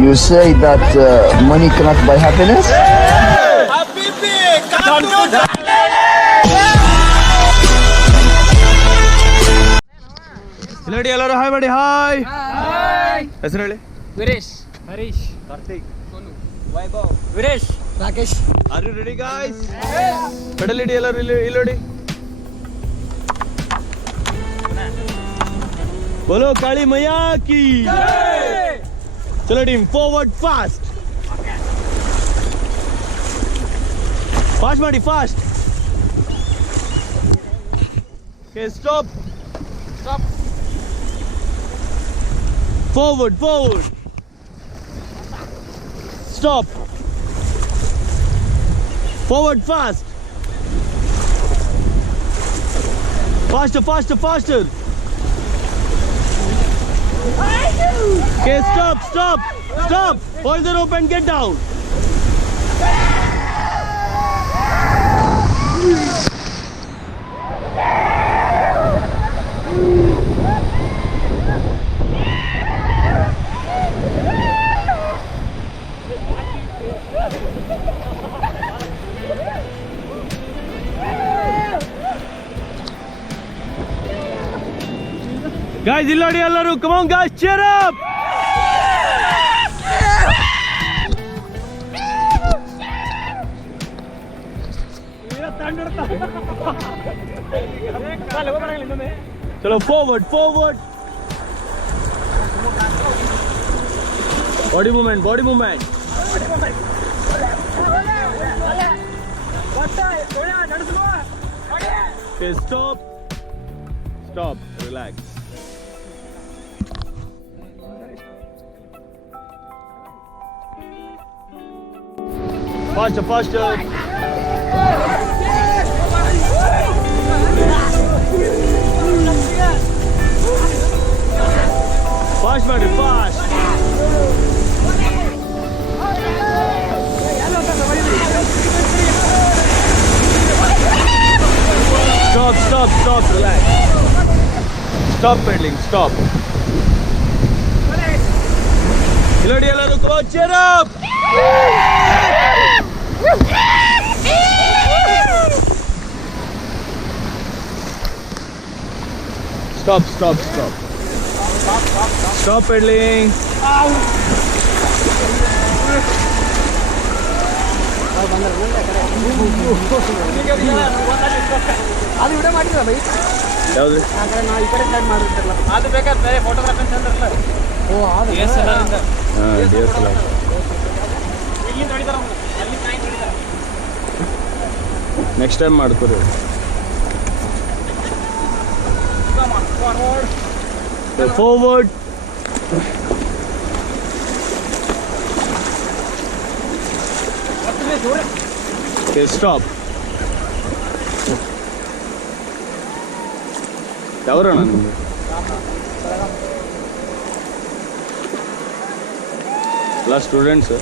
You say that money cannot buy happiness? Hello, hello, hi, buddy, hi. Hi. ಹೆಸರು ಹೇಳಿ. Viresh, Harish, Karthik, Vaibhav, Viresh, Rakesh. Are you ready, guys? Pedal ಇಡಿ ಎಲ್ಲರೂ ಇಲ್ಲಿ बोलो काली मैया की जय. चलो टीम फॉरवर्ड फास्ट ಮಾಡಿ fast. Okay, stop. Forward. Stop. Forward fast. Faster. Okay, stop. Hold the rope and get down. Guys, illadi ellaru, come on guys, cheer up. Chalo forward. Body movement. Okay, stop, relax. Faster. Fast, buddy, fast. Stop, relax. Stop pedaling, stop. Hello, come on, cheer up. Stop. Stop pedaling. ಅದು video ಮಾಡಿದ್ರಲ್ಲ by ಯಾವುದು ಆ ಕಡೆ ನಾವು ಈ ಕಡೆ start ಮಾಡಿರ್ತಿರಲ್ಲ ಅದು ಬೇಕಾದ್ರೆ ಬೇರೆ ಫೋಟೋಗ್ರಾಫಿ ಅಂತಂದ್ರಲ್ಲ ಓ ಅದು DSLR ಇಂದ DSLR ಇಲ್ಲಿ ನೋಡಿದಾರ ಅಲ್ಲಿ ಕಾಯಿ ನೋಡಿದಾರ ನೆಕ್ಸ್ಟ್ ಟೈಮ್ ಮಾಡ್ಕೊರಿ forward. Okay, stop. ಯಾವರಣ್ಣ ನಿಮ್ದು ಎಲ್ಲ ಸ್ಟೂಡೆಂಟ್ಸ್